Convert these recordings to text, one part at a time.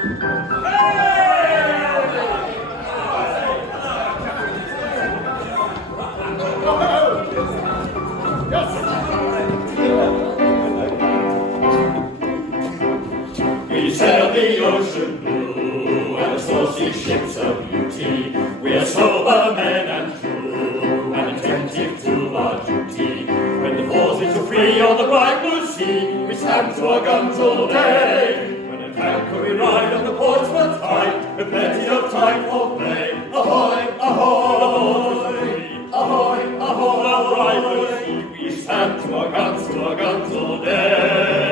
We sail the ocean blue, and the saucy ships of beauty. We are sober men and true, and attentive to our duty. When the forces are free on the bright blue sea, we stand to our guns all day. When at anchor we ride on the Portsmouth tide, with plenty of time for play. Ahoy, ahoy, ahoy, ahoy, the bright blue sea. We stand to our guns all day.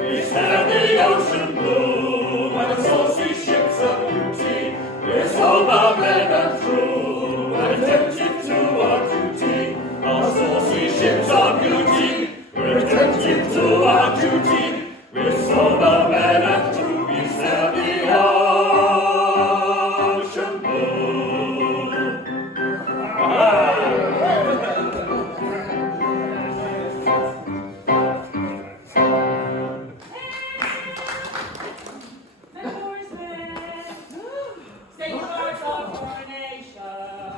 We sail the ocean blue, and the saucy ships of beauty. We're sober men and true, and attentive to our duty. Our saucy ships are beauty, we're attentive to our duty. We're sober men and true, we sail the ocean blue.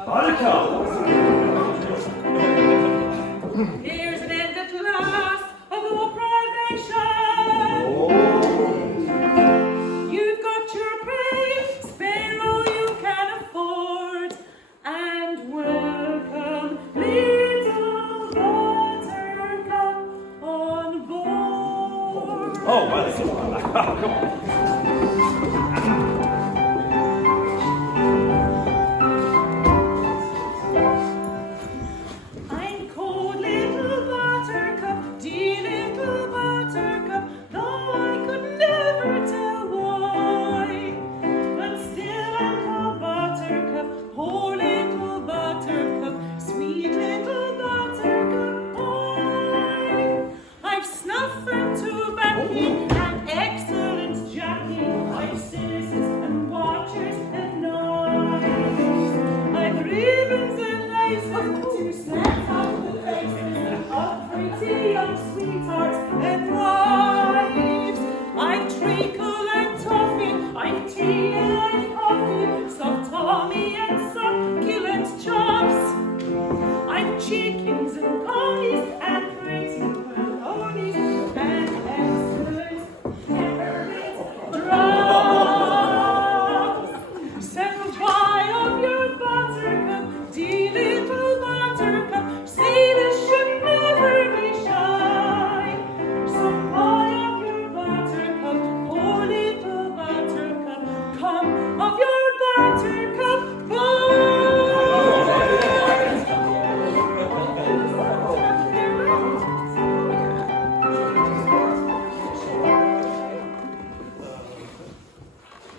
Buttercup! Here's an end at last of all privation. You've got your pay, spend all you can afford, and welcome Little Buttercup on board. Oh, well, it's all right. Come on. I'm cold Little Buttercup, dear Little Buttercup, though I could never tell why. But still I'm called Buttercup, poor Little Buttercup, sweet Little Buttercup, boy. I've snuff and tobacco and excellent Jackie. I've citizens and watchers and knives. I've ribbons and lace to snap off the faces of pretty young sweethearts and wives. I've treacle and toffee, I've tea and I've coffee, soft Tommy and succulent chops. I've chickens and ponies and pretty little ponies and excellent peppermint drops. Settle by of your Buttercup, dear Little Buttercup, sailors should never be shy. So buy of your Buttercup, poor Little Buttercup, come of your Buttercup, boy.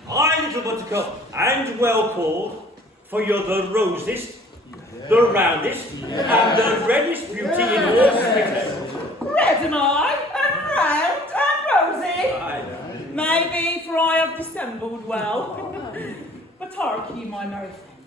Aye, Little Buttercup, and well called, for you're the rosest, the roundest, and the reddest beauty in all Britain. Red am I, and round, and rosy. Aye. Maybe, for I have dissembled well. But hark ye, my merry friend,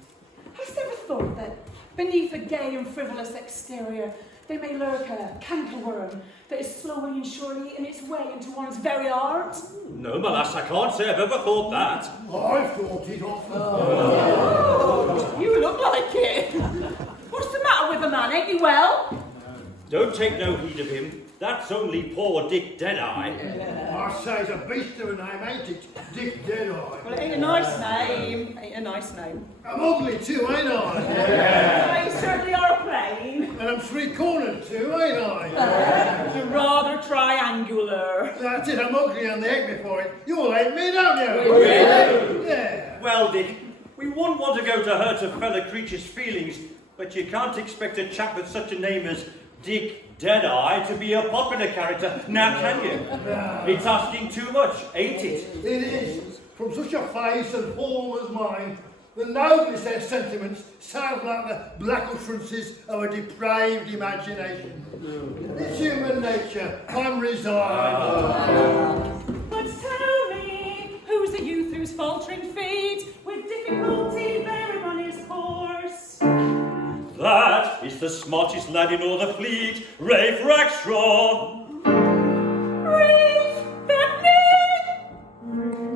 hast ever thought that beneath a gay and frivolous exterior there may lurk a cankerworm that is slowly and surely in its way into one's very heart? No, my lass, I can't say I've ever thought that. I've thought it often. Oh, you look like it. What's the matter with the man? Ain't you well? Don't take no heed of him. That's only poor Dick Deadeye. I say it's a beast of a name, ain't it? Dick Deadeye. Well, it ain't a nice name. Ain't a nice name. I'm ugly too, ain't I? You certainly are plain. And I'm three-cornered too, ain't I? You're rather triangular. That's it, I'm ugly and they hate me for it. You all hate me, don't you? Really? Yeah. Well, Dick, we wouldn't want to go to hurt a fellow creature's feelings, but you can't expect a chap with such a name as Dick Deadeye to be a popular character, now can you? No. It's asking too much, ain't it? It is. From such a face and form as mine, the noblest of sentiments sound like the black utterances of a depraved imagination. It's human nature. I'm resigned. But tell me, who's the youth whose faltering feet with difficulty bear him on his course? That is the smartest lad in all the fleet, Rackstraw. Rafe, that me?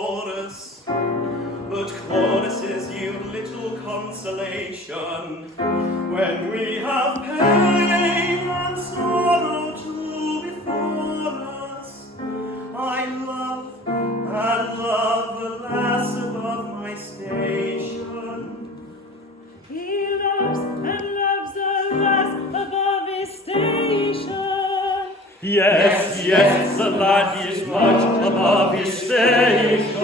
chorus, but choruses yield little consolation when we have pain and sorrow too before us. I love and love the lass above my station. He loves and loves the lass above his station. Yes, yes, the lad is much above his station.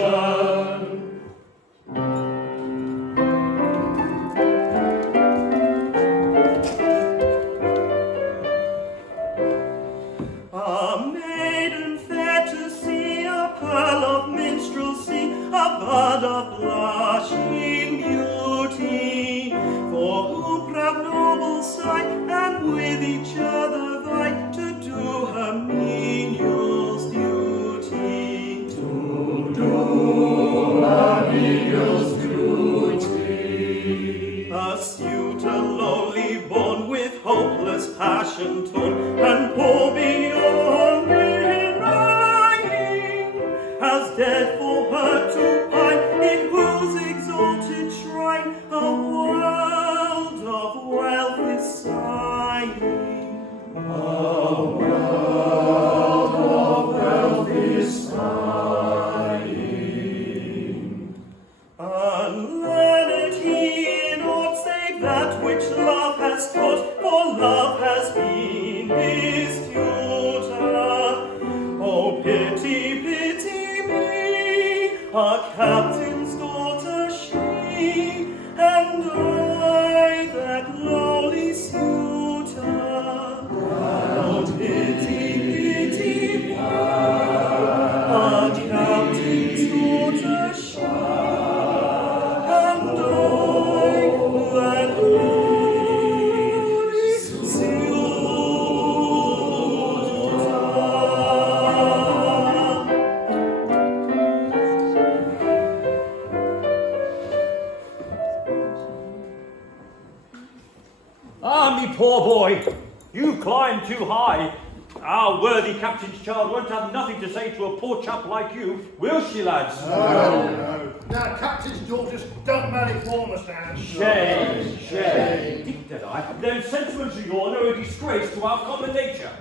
A maiden fair to see, a pearl of minstrelsy, a bud of blushing beauty, for who proud nobles sigh, and with each other vie to do her menial's duty. To do her menial's duty. A suitor lowly born with hopeless passion torn, and poor beyond denying, has dead for her to pine, in whose exalted shrine a world of wealth is sighing. A world of wealth is sighing. Unlearned he in aught save that which love has taught, for love has been his tutor. Oh, pity, pity me, a captain's daughter she, and I that lowly suitor. Oh, pity, pity me, a captain's daughter she, and I that lowly suitor. Ah, me poor boy, you've climbed too high. Our worthy captain's child won't have nothing to say to a poor chap like you, will she, lads? No. Now, captain's daughters don't marry former stands. Shame, shame. Did I? Then sentiments of yours are a disgrace to our common nature.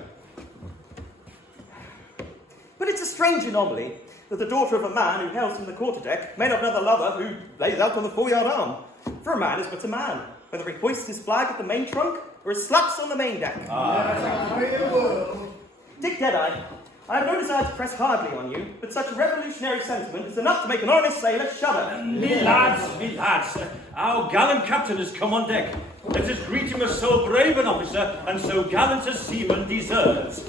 But it's a strange anomaly that the daughter of a man who hails from the quarterdeck may not know the lover who lays out on the foreyard arm. For a man is but a man, whether he hoists his flag at the main trunk or his slaps on the main deck. Queer world. Dick Deadeye, I have no desire to press hardly on you, but such revolutionary sentiment is enough to make an honest sailor shudder. Me lads, our gallant captain has come on deck. Let us greet him as so brave an officer and so gallant a seaman deserves.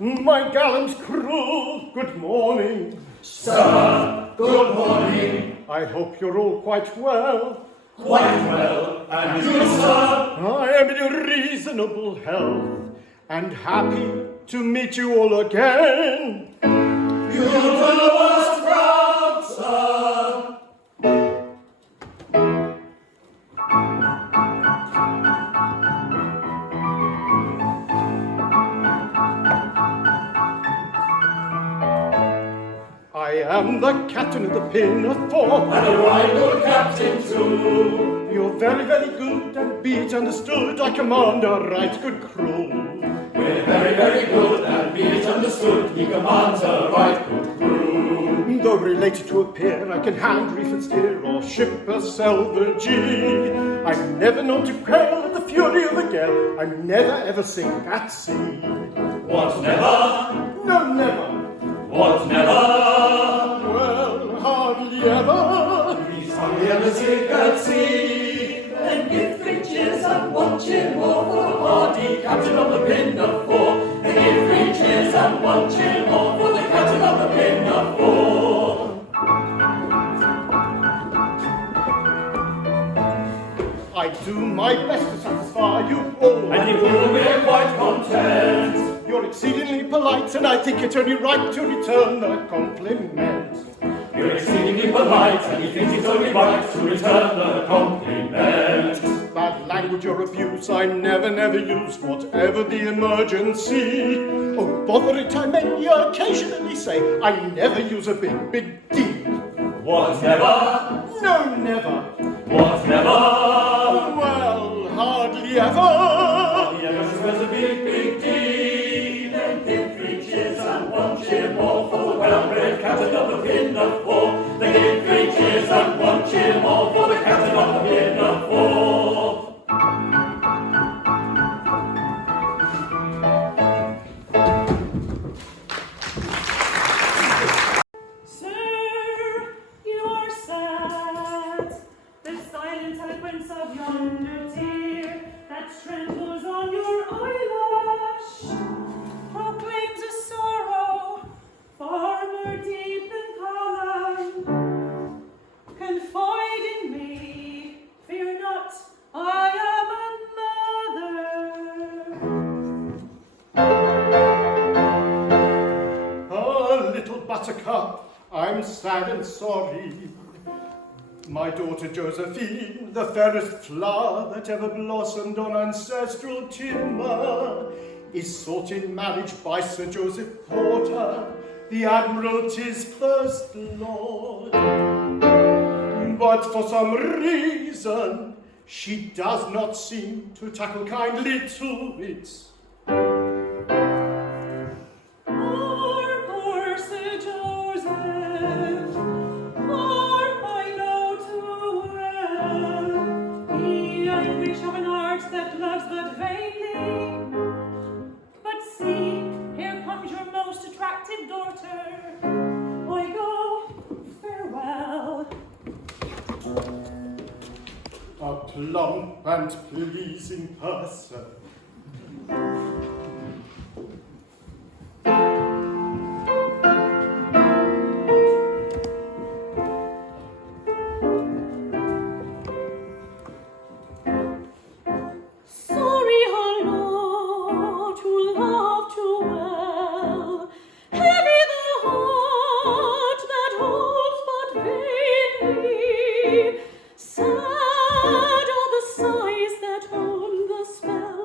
My gallant crew, good morning. Sir, good morning. I hope you're all quite well. Quite well, and you, sir? I am in reasonable health, and happy to meet you all again. You do us proud, sir. I am the captain of the Pinafore, And a right good captain too. you're very, very good, and be it understood, I command a right good crew. We're very, very good, and be it understood, he commands a right good crew. Though related to a peer, I can hand, reef and steer, or ship a salvagee. I'm never known to quail at the fury of a gale, I never ever sink at sea. What never? No, never. What never? Well, hardly ever. He's hardly ever sick at sea. Then give 3 cheers and 1 cheer more for the hardy captain of the Pinafore. Then give 3 cheers and 1 cheer more for the captain of the Pinafore. I do my best to satisfy you all. And if we're quite content, You're exceedingly polite, and I think it only right to return the compliment. you're exceedingly polite, and he thinks it's only right to return the compliment. Bad language or abuse I never use, whatever the emergency. Oh, bother it, I may occasionally say I never use a big D. What, never? No, never. What, never? Well, hardly ever. Hardly ever swears a big D. Then give 3 cheers and 1 cheer more for the well-bred captain of the Pinafore. They give 3 cheers and 1 cheer more for the captain of the Pinafore. Sir, you are sad. The silent eloquence of yonder tear that trembles on your eyelash proclaims a sorrow far more deep than common. Confide in me, fear not, I am a mother. Ah, Little Buttercup, I'm sad and sorry. My daughter Josephine, the fairest flower that ever blossomed on ancestral timber, is sought in marriage by Sir Joseph Porter, the admiral 'tis first lord. But for some reason, she does not seem to tackle kindly to it. Poor Sir Joseph, poor I know too well, the anguish of an heart that loves but vainly. But see, here comes your most attractive daughter. I go, farewell. A plump and pleasing person. Sorry, hello, to love too well. Heavy the heart that hopes but vainly. Sad are the sighs that own the spell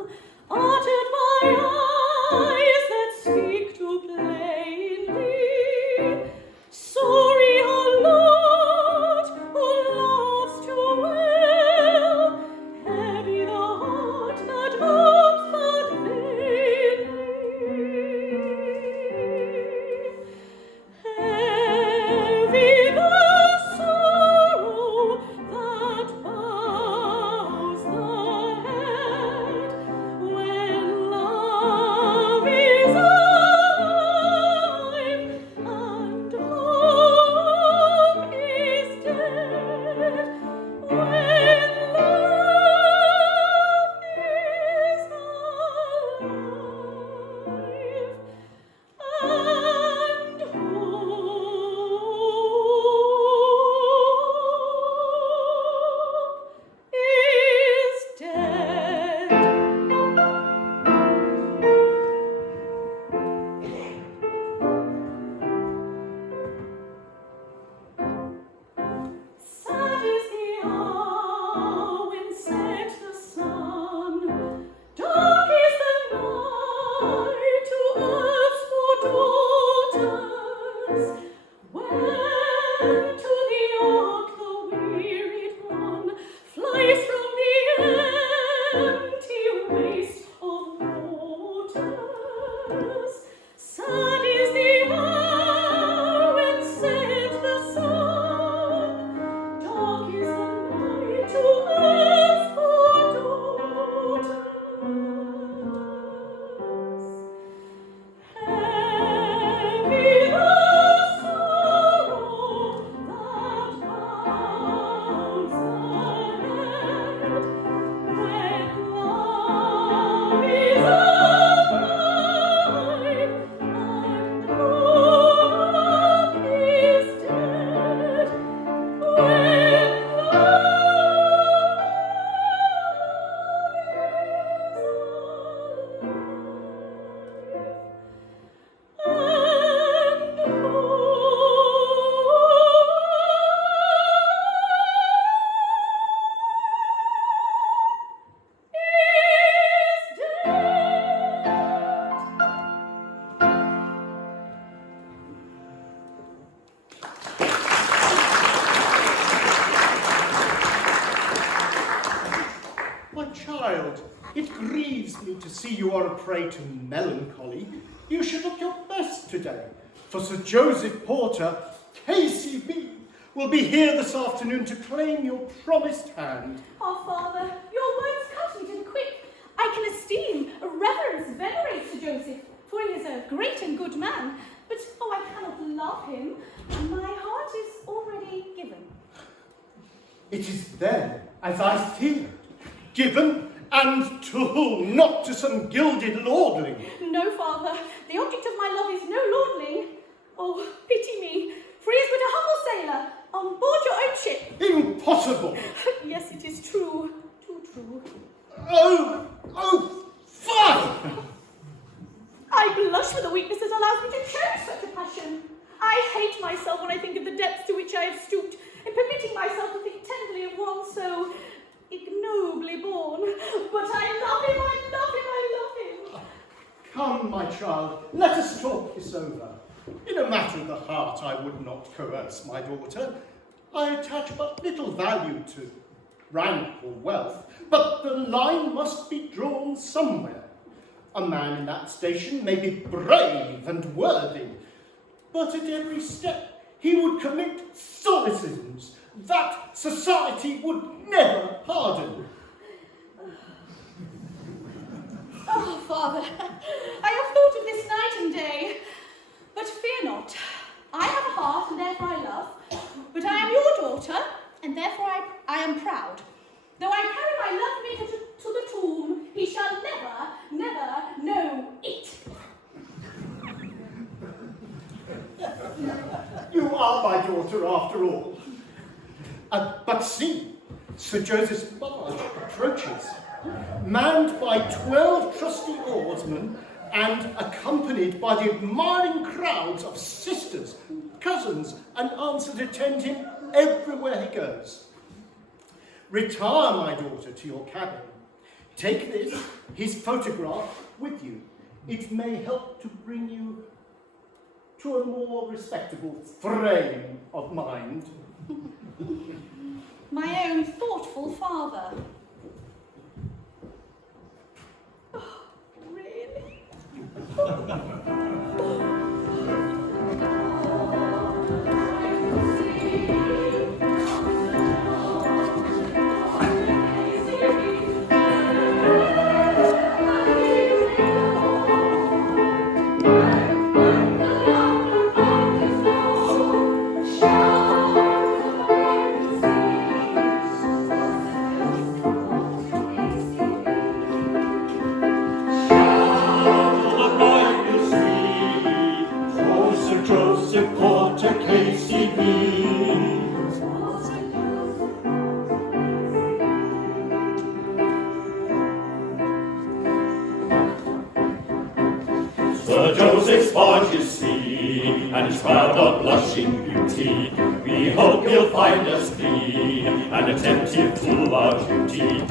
to see you are a prey to melancholy, you should look your best today, for Sir Joseph Porter, KCB, will be here this afternoon to claim your promised hand. Oh, Father, your words cut me to the quick. I can esteem, reverence, venerate Sir Joseph, for he is a great and good man. But, oh, I cannot love him. My heart is already given. It is then, as I feared, given, and to whom? Not to some gilded lordling. No, Father, the object of my love is no lordling. Oh, pity me, for he is but a humble sailor on board your own ship. Impossible! Yes, it is true, too true. Oh, fie! I blush for the weakness that allows me to cherish such a passion. I hate myself when I think of the depths to which I have stooped in permitting myself to think tenderly of one so ignobly born. But I love him, I love him, I love him. Come, my child, let us talk this over. In a matter of the heart, I would not coerce my daughter. I attach but little value to rank or wealth, but the line must be drawn somewhere. A man in that station may be brave and worthy, but at every step he would commit solecisms that society would never pardon. Oh, Father, I have thought of this night and day, but fear not. I have a heart and therefore I love, but I am your daughter and therefore I am proud. Though I carry my love maker to the tomb, he shall never, never know it. You are my daughter after all. But see, Sir Joseph's barge approaches, manned by 12 trusty oarsmen and accompanied by the admiring crowds of sisters, cousins, and aunts that attend him everywhere he goes. Retire, my daughter, to your cabin. Take this, his photograph, with you. It may help to bring you to a more respectable frame of mind. My own thoughtful father. Oh, really? Sir Joseph's barge is seen, and his proud of blushing beauty. We hope you'll find us clean, and attentive to our duty.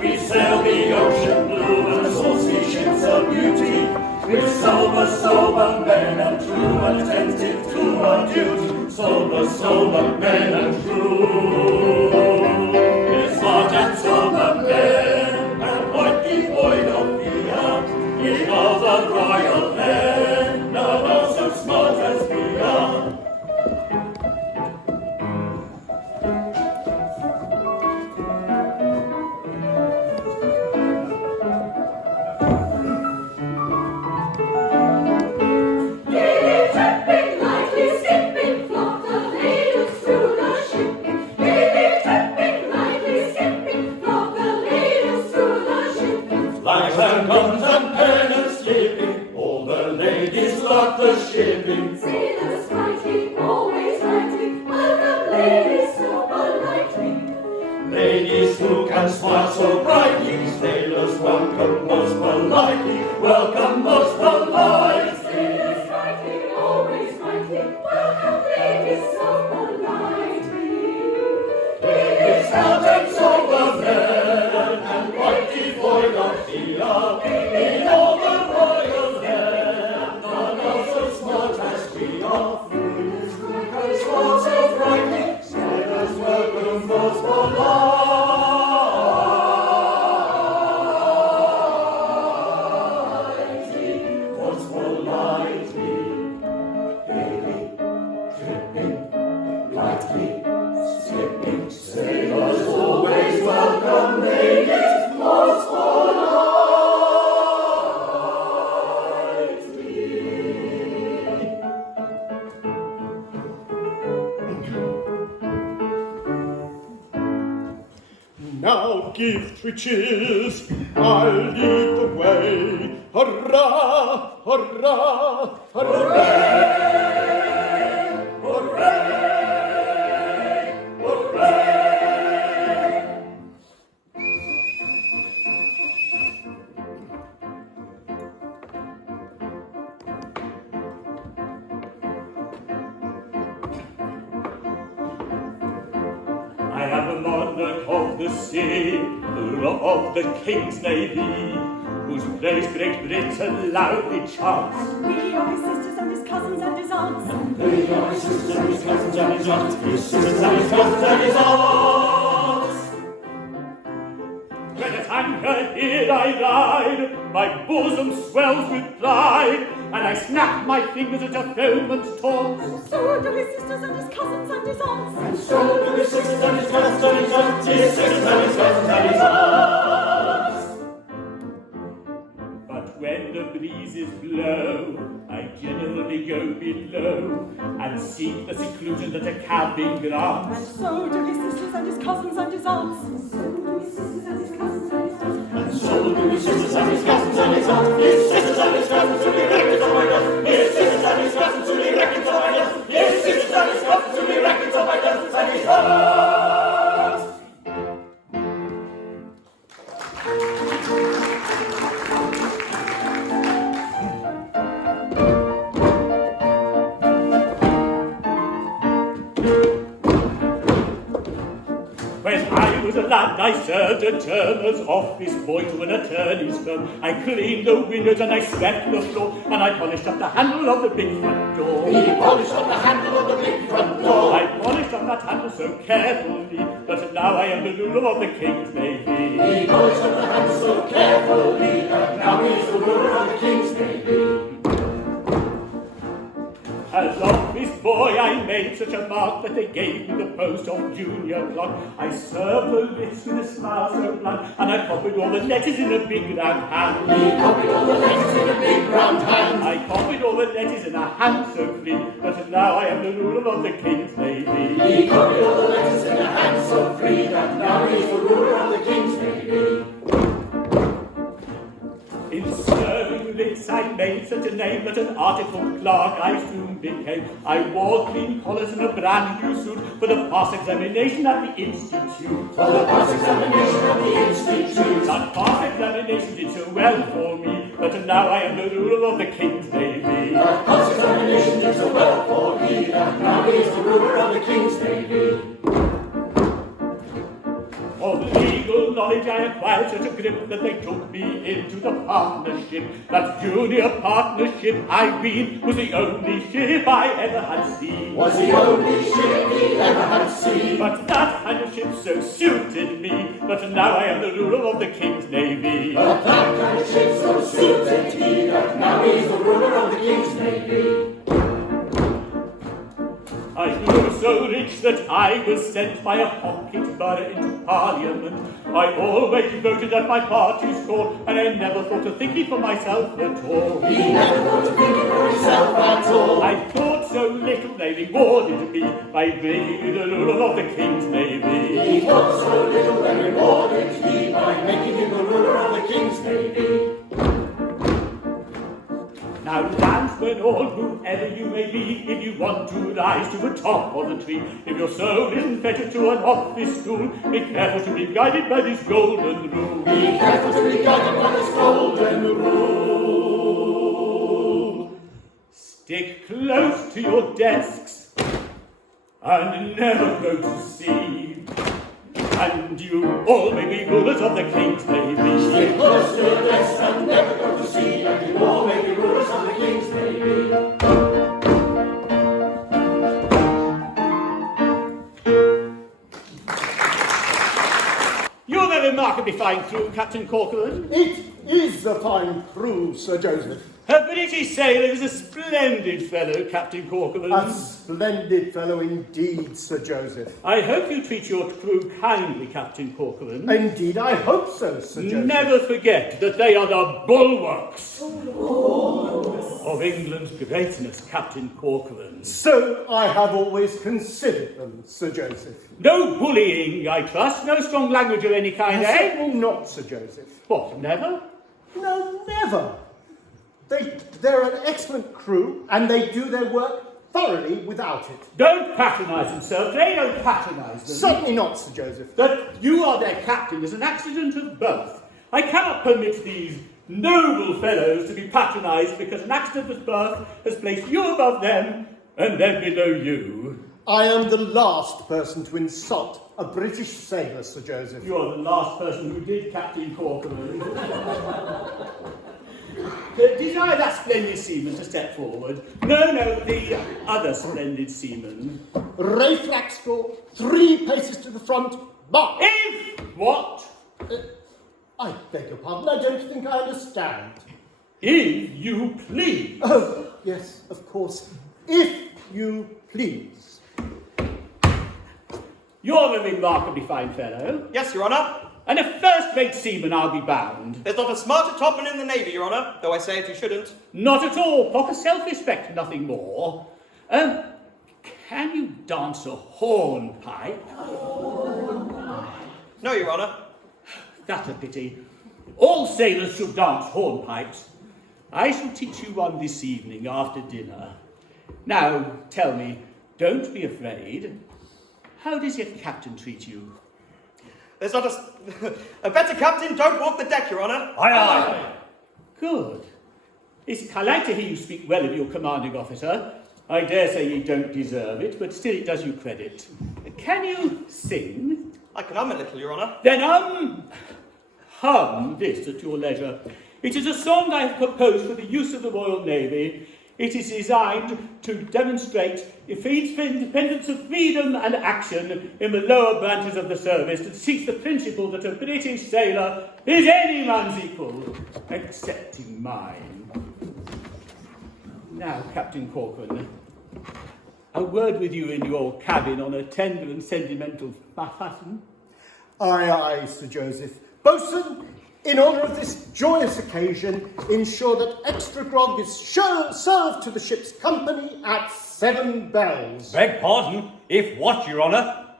We sail the ocean blue, and saucy ships of beauty. We're sober men and true, and attentive to our duty. Sober men and true. We're smart and sober men, and quite devoid of fear. We are the royal men, none so smart as we are. The shipping. Sailors rightly, always rightly, welcome ladies so politely. Ladies who can smile so brightly, sailors welcome most politely, welcome most politely. Sailors rightly, always rightly, welcome ladies so politely. Ladies out and sober men, and quite devoid of fear, in all the royal men, none are so smart as we are. Ladies who can smile so brightly, sailors welcome most politely. lightly, skipping sailors always welcome ladies most politely. Now give 3 cheers, I'll lead the way. Hurrah, hurrah, hurrah! I am a monarch of the sea, ruler of the King's Navy, whose praise Great Britain loudly chants. We are his sisters and his cousins and his aunts. They are his sisters and his cousins and his aunts, his sisters and his cousins and his aunts. When at anchor here I ride, my bosom swells with pride, and I snap my fingers at a foeman's taunts. So do his sisters and his cousins and his aunts. And so do his sisters and his cousins and his aunts, his sisters and his cousins and his aunts. But when the breezes blow, I generally go below, and seek the seclusion that a cabin And grants. so do his sisters and his cousins and his aunts. So do his sisters and his cousins and his aunts. And so do his sisters and his cousins and his aunts, his sisters and his cousins to be reckoned on my dust, his sisters and his cousins to be reckoned on my dust, his sisters and his cousins to be reckoned on my dust, and his aunts. When I was a lad, I served a term as office boy to an attorney's firm. I cleaned the windows and I swept the floor, and I polished up the handle of the big front door. He polished up the handle of the big front door. I polished up that handle so carefully that now I am the ruler of the King's Navy. He polished up the handle so carefully that now he is the ruler of the King's Navy. As office boy I made such a mark that they gave me the post of junior clerk. I served the list with a smile so blunt, and I copied all the letters in a big round hand. He copied all the letters in a big round hand. I copied all the letters in a hand so free that now I am the ruler of the King's Navy. He copied all the letters in a hand so free that now he is the ruler of the King's Navy. In serving lists I made such a name that an article clerk I soon became. I wore clean collars and a brand new suit for the pass examination at the Institute. For the pass examination at the Institute. That pass examination did so well for me that now I am the ruler of the King's Navy. That pass examination did so well for me that now he is the ruler of the King's Navy. Of legal knowledge I acquired such a grip that they took me into the partnership. That junior partnership, I ween, was the only ship I ever had seen. Was the only ship he ever had seen. But that kind of ship so suited me that now I am the ruler of the King's Navy. But that kind of ship so suited me that now he is the ruler of the King's Navy. I grew so rich that I was sent by a pocket borough into Parliament. I always voted at my party's call, and I never thought of thinking for myself at all. He never thought of thinking for himself at all. I thought so little they rewarded me by making me the ruler of the King's Navy. He thought so little they rewarded me by making him the ruler of the King's Navy. Now landsmen all, whoever you may be, if you want to rise to the top of the tree, if your soul isn't fettered to an office stool, be careful to be guided by this golden rule. Be careful to be guided by this golden rule. Stick close to your desks and never go to sea, and you all may be rulers of the King's Navy. Stick close to your desks and never go to sea, and you all may be rulers of the King's Navy. You're a remarkably fine crew, Captain Corcoran. It is a fine crew, Sir Joseph. A British sailor is a splendid fellow, Captain Corcoran. A splendid fellow indeed, Sir Joseph. I hope you treat your crew kindly, Captain Corcoran. Indeed, I hope so, Sir Joseph. Never forget that they are the bulwarks of England's greatness, Captain Corcoran. So I have always considered them, Sir Joseph. No bullying, I trust. No strong language of any kind, eh? Well, not, Sir Joseph. What, never? No, never. They're an excellent crew, and they do their work thoroughly without it. Don't patronise them, sir. They don't patronise them. Certainly not, Sir Joseph. That you are their captain is an accident of birth. I cannot permit these noble fellows to be patronised because an accident of birth has placed you above them and them below you. I am the last person to insult a British sailor, Sir Joseph. You are the last person who did, Captain Corcoran. Desire that splendid seaman to step forward. No, the other splendid seaman. Rafe Rackstraw, 3 paces to the front, march! If what? I beg your pardon, I don't think I understand. If you please. Oh, yes, of course. If you please. You're a remarkably fine fellow. Yes, Your Honour. And a first-rate seaman, I'll be bound. There's not a smarter topman in the Navy, Your Honour, though I say it you shouldn't. Not at all. Proper self-respect, nothing more. Can you dance a hornpipe? No, Your Honour. That's a pity. All sailors should dance hornpipes. I shall teach you one this evening after dinner. Now, tell me, don't be afraid. How does your captain treat you? There's not a better captain don't walk the deck, Your Honour. Aye, aye. Good. I like to hear you speak well of your commanding officer. I dare say you don't deserve it, but still it does you credit. Can you sing? I can hum a little, Your Honour. Then hum this at your leisure. It is a song I have composed for the use of the Royal Navy. It is designed to demonstrate independence of freedom and action in the lower branches of the service, and teach the principle that a British sailor is any man's equal, excepting mine. Now, Captain Corcoran, a word with you in your cabin on a tender and sentimental fashion. Aye, Sir Joseph. Boatswain, in honour of this joyous occasion, ensure that extra grog is served to the ship's company at 7 bells. Beg pardon, if what, Your Honour?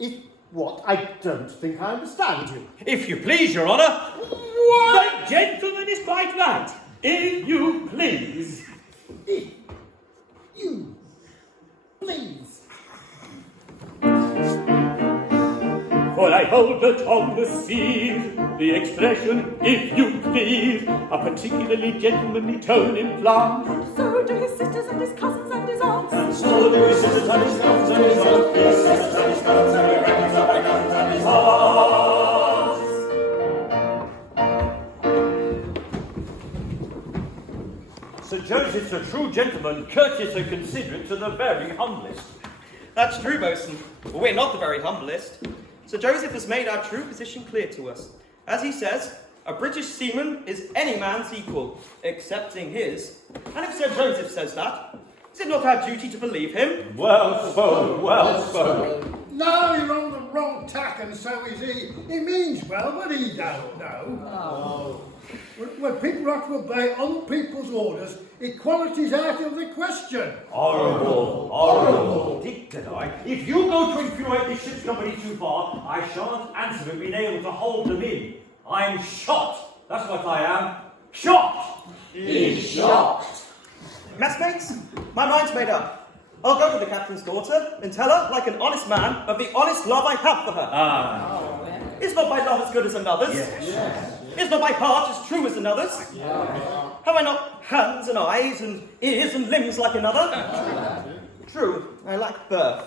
If what? I don't think I understand you. If you please, Your Honour. What? The gentleman is quite right. If you please. If you please. For I hold that on the seas, the expression, if you please, a particularly gentlemanly tone implants. So do his sisters and his cousins and his aunts. And so do his sisters and his cousins and his aunts. His sisters and his cousins and his records of my guns and his hearts. Sir Joseph's a true gentleman, courteous and considerate to the very humblest. That's true, Boatswain. But we're not the very humblest. Sir Joseph has made our true position clear to us. As he says, a British seaman is any man's equal, excepting his. And if Sir Joseph says that, is it not our duty to believe him? Well spoken, well spoken. No, you're on the wrong tack, and so is he. He means well, but he don't know. When people have to obey other people's orders, equality's out of the question. Horrible, horrible. Dick, did I? If you go to infuriate this ship's company too far, I shan't answer for being able to hold them in. I'm shot. That's what I am. Shot. He's shocked. Messmates, my mind's made up. I'll go to the captain's daughter and tell her, like an honest man, of the honest love I have for her. Is not my love as good as another's? Yes. Is not my heart as true as another's? Have I not hands and eyes and ears and limbs like another? True, I lack birth.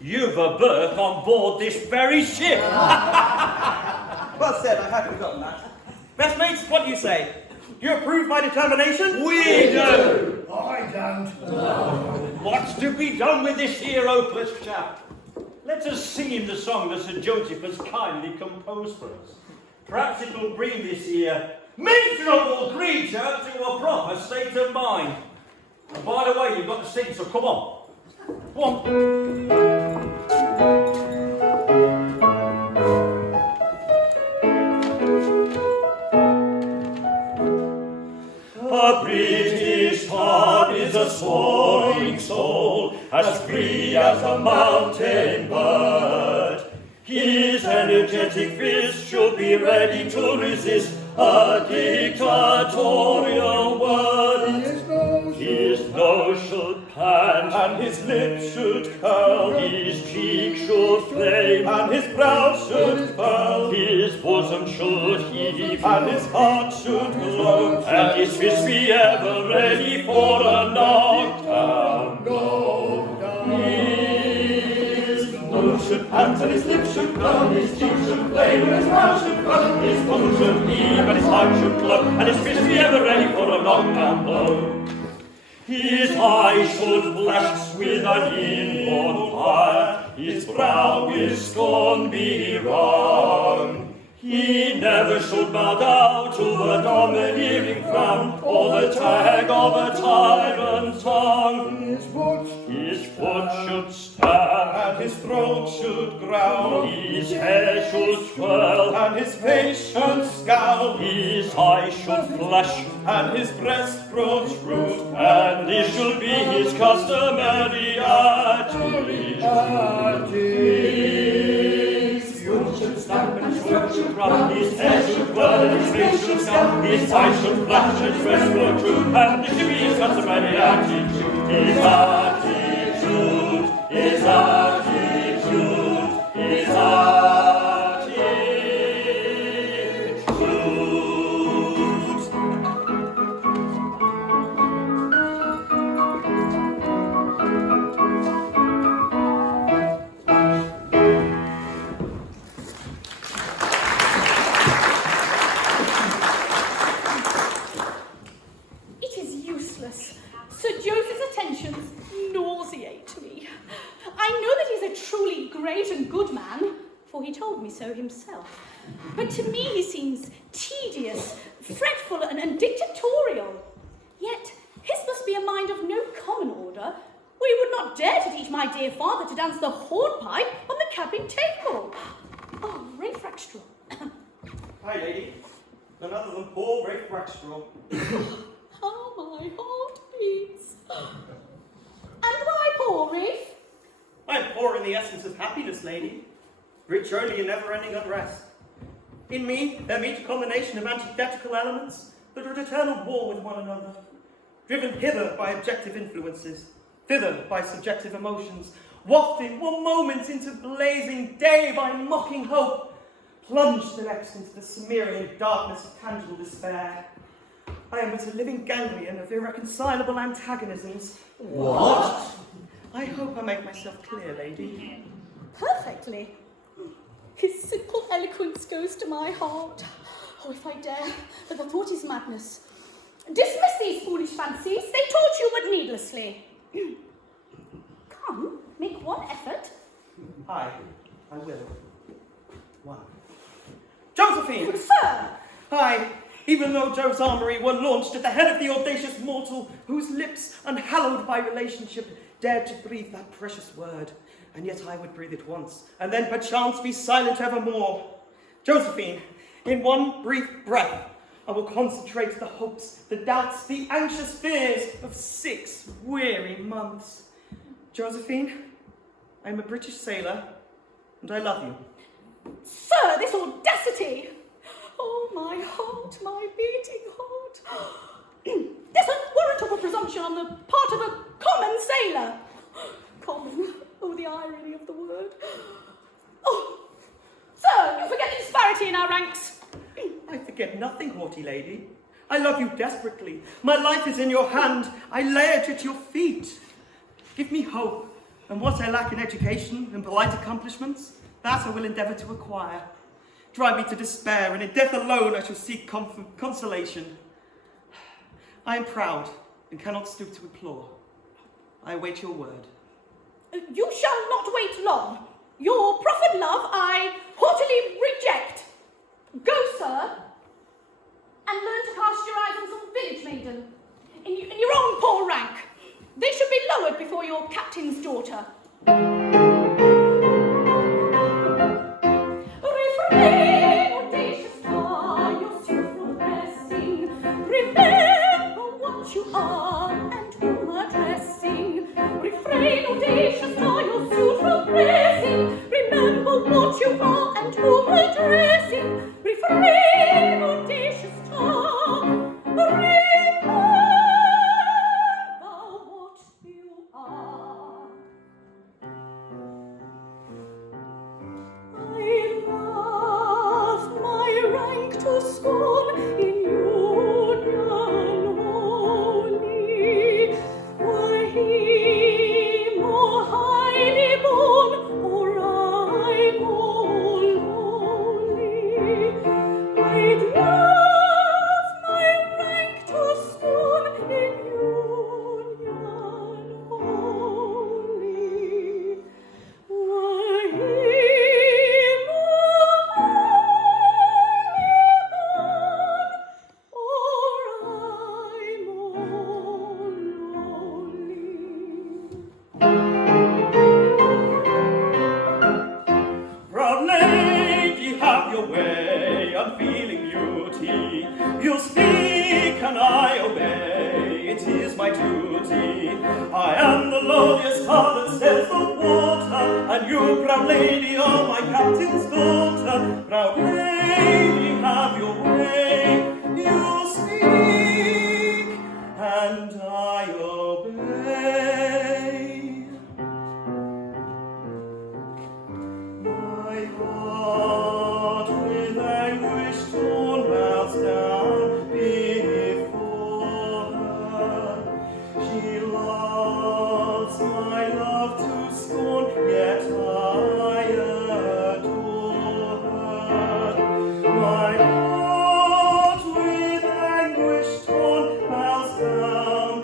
You've a berth on board this very ship. Well said, I had forgotten that. Messmates, what do you say? Do you approve my determination? We do. I don't. What's to be done with this here hopeless chap? Let us sing him the song that Sir Joseph has kindly composed for us. Perhaps it'll bring this here miserable creature to a proper state of mind. And by the way, you've got to sing, so come on. Come on. A British heart is a soaring soul, as free as a mountain bird. His energetic fist should be ready to resist a dictatorial word. His nose should pant, and his lips should curl. His cheek should flame, and his brow should curl. His bosom should heave, and his heart should glow. And his fist be ever ready for a knockdown. His nose should pant, and his lips should curl. His cheek should flame, and his brow should curl. His bosom should heave, and his heart should glow. And his fist be ever ready for a knockdown blow. His eyes should flash with an inborn fire, his brow with scorn be wrung. He never should bow down to a domineering frown, or the tag of a tyrant tongue. His foot should stand, and his throat should growl. His hair should swirl, and his face should scowl. His eyes should flash, and his breast protrude, and this should be his customary attitude. His foot should stamp, and his throat should growl. His hair should whirl, and his face should scowl. His eyes should flash, and his breast protrude, and this should be his customary attitude. His attitude, his attitude, his attitude. It is useless. Sir Joseph's attentions nauseate me. I know that he's a truly great and good man, for he told me so himself. But to me he seems tedious, fretful, and dictatorial. Yet his must be a mind of no common order, or he would not dare to teach my dear father to dance the hornpipe on the cabin table. Oh, Rafe Rackstraw. Hi, lady. None other than poor Rafe Rackstraw. How my heart beats. And why poor, Rafe? I am poor in the essence of happiness, lady. Rich only in never-ending unrest. In me, there meet a combination of antithetical elements that are at eternal war with one another, driven hither by objective influences, thither by subjective emotions, wafted one moment into blazing day by mocking hope, plunged the next into the Cimmerian darkness of tangible despair. I am but a living ganglion of irreconcilable antagonisms. What? I hope I make myself clear, lady. Perfectly. His simple eloquence goes to my heart. Oh, if I dare, but the thought is madness. Dismiss these foolish fancies. They taught you but needlessly. Come, make one effort. I will. One. Josephine! Sir! Aye, even though Jove's armoury were launched at the head of the audacious mortal whose lips, unhallowed by relationship, dared to breathe that precious word, and yet I would breathe it once, and then perchance be silent evermore. Josephine, in one brief breath, I will concentrate the hopes, the doubts, the anxious fears of 6 weary months. Josephine, I am a British sailor, and I love you. Sir, this audacity! Oh, my heart, my beating heart. This unwarrantable presumption on the part of a common sailor. Common, oh, the irony of the word. Oh, sir, you forget the disparity in our ranks. I forget nothing, haughty lady. I love you desperately. My life is in your hand. I lay it at your feet. Give me hope, and what I lack in education and polite accomplishments, that I will endeavour to acquire. Drive me to despair, and in death alone I shall seek consolation. I am proud, and cannot stoop to implore. I await your word. You shall not wait long. Your proffered love I haughtily reject. Go, sir, and learn to cast your eyes on some village maiden in your own poor rank. They should be lowered before your captain's daughter. Refrain, audacious star, your suit from pressing. Remember what you are and whom addressing. Refrain, audacious star, your suit from pressing. Remember what you are and whom addressing. Refrain, audacious star, remember what you are. I love my rank to scorn in union holy. Were he more highly born, or I more lowly? I'd love my rank to scorn in union holy. Were he more highly born, or I more lowly? Proud lady, have your way, unfeeling beauty. You speak and I obey, it is my duty. I am the lowliest heart that sails the water, and you, proud lady, are my captain's daughter. Proud lady, have your way. You speak and I obey. My heart with anguish torn bows down before her. She loves my love to scorn, yet I adore her. My heart with anguish torn bows down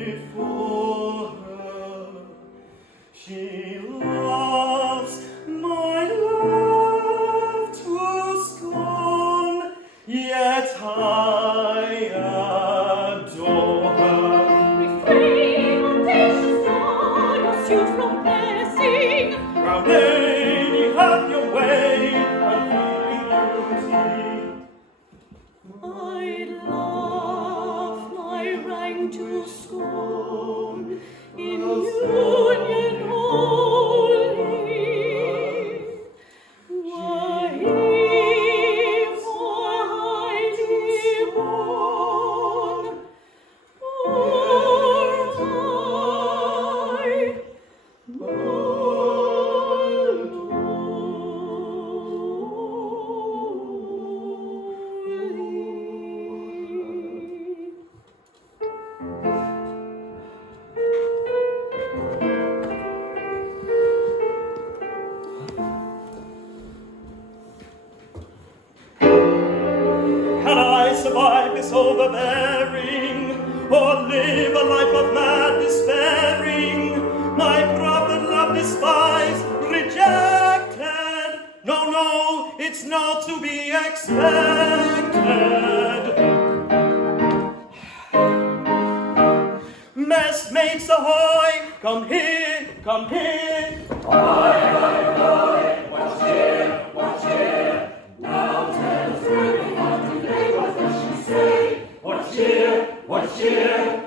before her. She loves my love to scorn, yet I adore her. Refrain, audacious star, your suit from pressing. Proud lady, have your way, unfeeling beauty. I love my rank to scorn in union holy. Were he more highly born, or I more lowly. Can I survive this overbearing, or live a life of mad despairing? My brother love despised, rejected. No, no, it's not to be expected. Messmates ahoy, come here, come here. Watch here, watch here. Now tell us where we are today. What does she say? Watch here, watch here.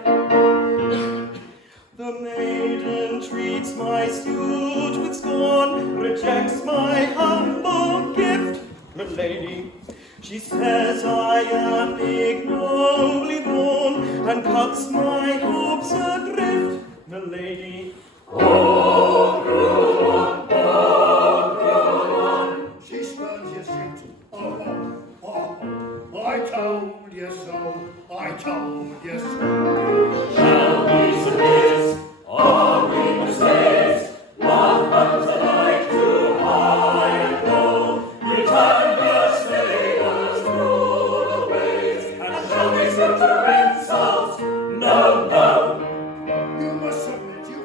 The maiden treats my suit with scorn, rejects my humble gift. Milady, she says I am ignobly born, and cuts my hopes adrift. Milady, Oh, cruel one. She spurns your suit. I told you so. I told you so. Shall we submit? Are we mistakes? Love comes alike to high and low. Return the sailors through the waves. And shall we sit to insult? No, no. You must submit. You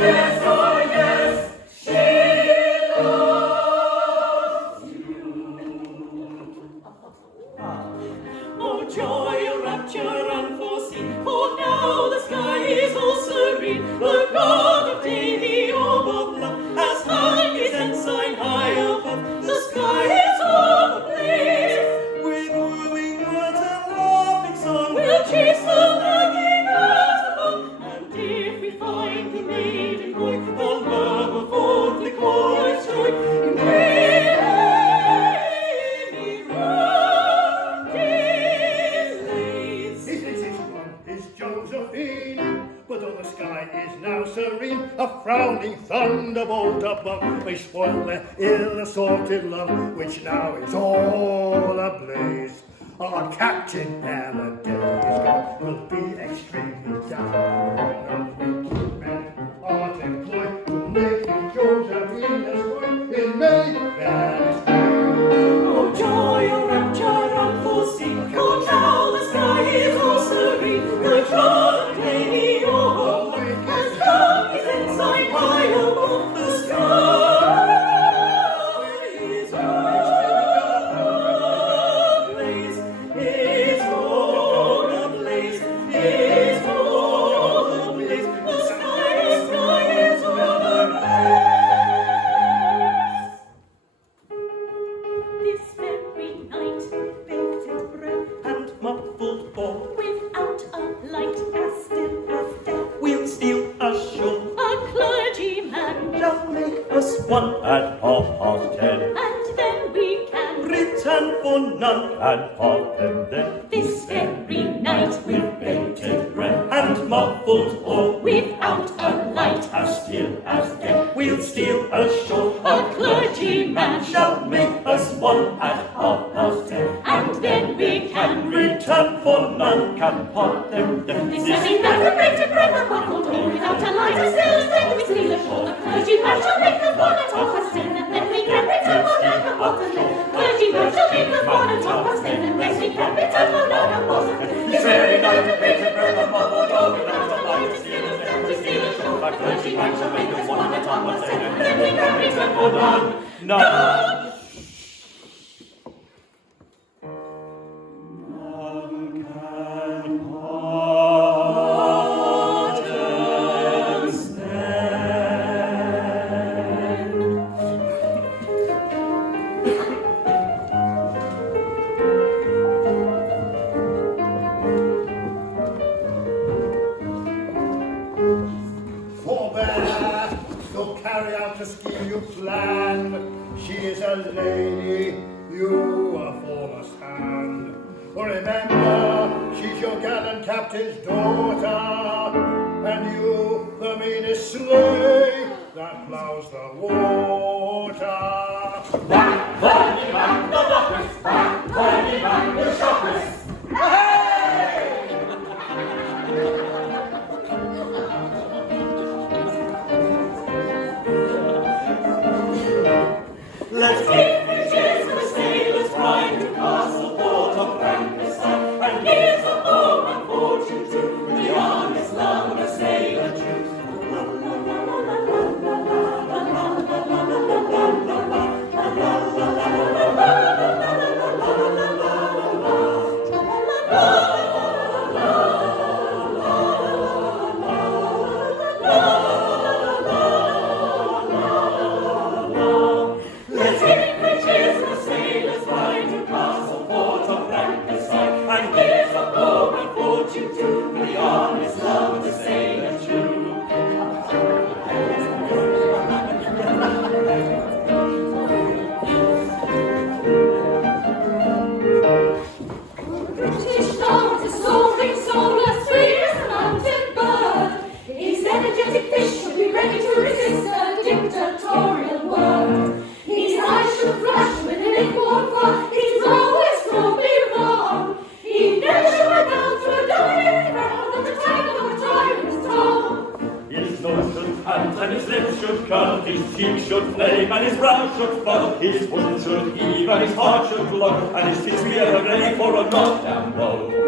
yes, oh yes, she loves you. Oh, joy, oh, rapture unforeseen, for now the sky is all serene. The God of day, the orb of love, has hung his ensign high above. The sky is all ablaze with wooing words and laughing song. We'll chase the lagging hours along, and if we find the maiden boy, the murmur forth the chorus joy. In great heavy delays. This one is Josephine, but though the sky is now serene, a frowning thunderbolt above may spoil their ill-assorted love, which now is all ablaze. Our Captain Halliday is gone, will be extremely down. Wicked men art employed to make Josephine destroy in many various ways. Oh, joy, oh, rapture unforeseen, for now the sky is all serene. The God of day, the orb of love, has hung his ensign high above. The sky is all ablaze, is all ablaze, the sky is all ablaze. This very night, bated breath, And muffled oar, without a light, as still as death, we'll steal ashore, a clergyman, shall make us one, At 10:30, and then we can return for none. and part them then. this very night, With bated breath, And muffled oar, without a light, as still as death. we'll steal ashore, a clergyman, shall make us one, At 10:30, and then we can return for none. can part them then. This very night, with bated breath and muffled oar, without a light, as still as death, we steal ashore. The clergyman shall make us one at 10:30, and then we can return for none and bottom. Clergyman shall make us one at 10:30, and then we can return for none and bottom. This very night, with bated breath and muffled oar, without a light, as still as death, we steal ashore. The clergyman shall make us one at 10:30, and then we can return for none. None. Forbear, so carry out the scheme you planned. She is a lady, you a former's hand. Remember, she's your gallant captain's daughter, and you the meanest slave that plows the water. Let's keep bridges for sailors' pride to castle port of Frankenstein, and here's a home and fortune too, the honest love of a sailor true. Let's keep bridges for sailors' pride to castle port of Frankenstein, and here's a home and fortune too, for the honest love of a sailor true. British dog, the soaring soul, as sweet as a mountain bird. His energetic fish should be ready to resist a dictatorial word. His eyes should flash with an inborn fire. His always strongly wrong. He never should back down to a dominating crowd on the tangle of a tyrant's tongue. His nose should pant and his lips should curl, his cheek should flame and his brow should furl, his bosom should heave and his heart should glow, and his kiss be ever ready for a knockdown blow.